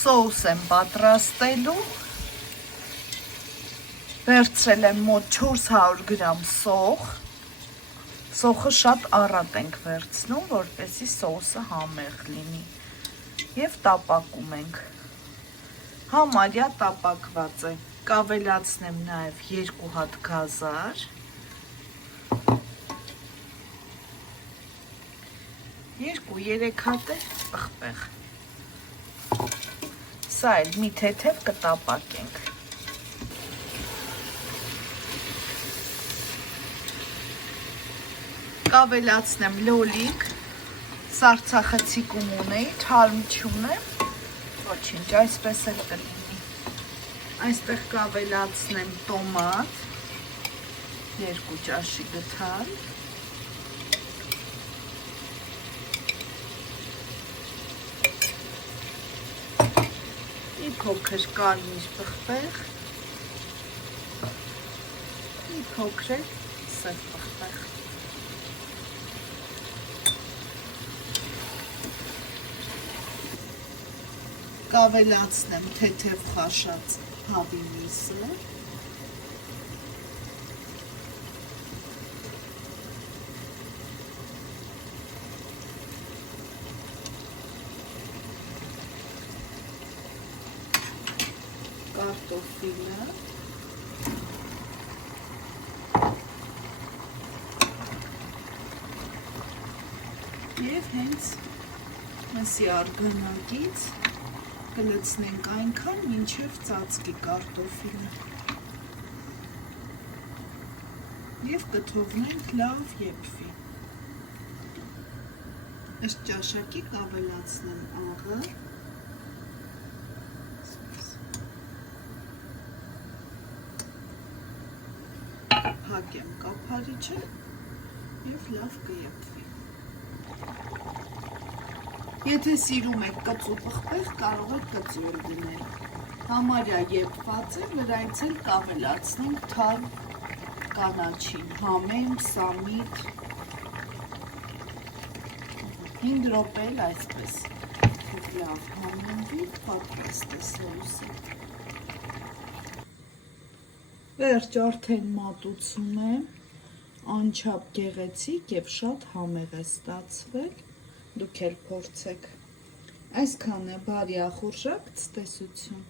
Սոուս եմ պատրաստելու, վերցրել եմ մոտ 400 գրամ սոխ, սոխը շատ առատ ենք վերցնում, որպեսզի սոուսը համեղ լինի և տապակում ենք, համարյա տապակված է, կավելացնեմ նաև 2 հատ գազար, 2-3 հատ է պղպեղ, սա էլ մի թեթև կտապակենք, կավելացնեմ լոլիկ, սարցախցիկում ունեի, թարմ չունեմ, ոչինչ, այսպես էլ կլինի, այստեղ կավելացնեմ տոմատ, 2 ճաշի գթալ, մի փոքր կարմիր պղպեղ, մի փոքր սև պղպեղ, կավելացնեմ թեթև խաշած հավի միսը, կարտոֆիլը, և հենց մսի արգանակից կլցնենք այնքան, մինչև ծածկի կարտոֆիլը և կթողնենք լավ եփվի, ըստ ճաշակի կավելացնեմ աղը, փակեմ կափարիչը և լավ կեփվի։ Եթե սիրում եք կծու պղպեղ, կարող եք կծու էլ դնել, համարյա եփված է, վրայից էլ կավելացնենք թարմ կանաչին, համեմ, սամիտ, 5 րոպե էլ այսպես, լավ համենվի, պատրաստ է սոուսը։ Վերջ արդեն մատուցում եմ, անչափ գեղեցիկ և շատ համեղ է ստացվել, դուք էլ փորձեք, այսքան է, բարի ախորժակ, ցտեսություն։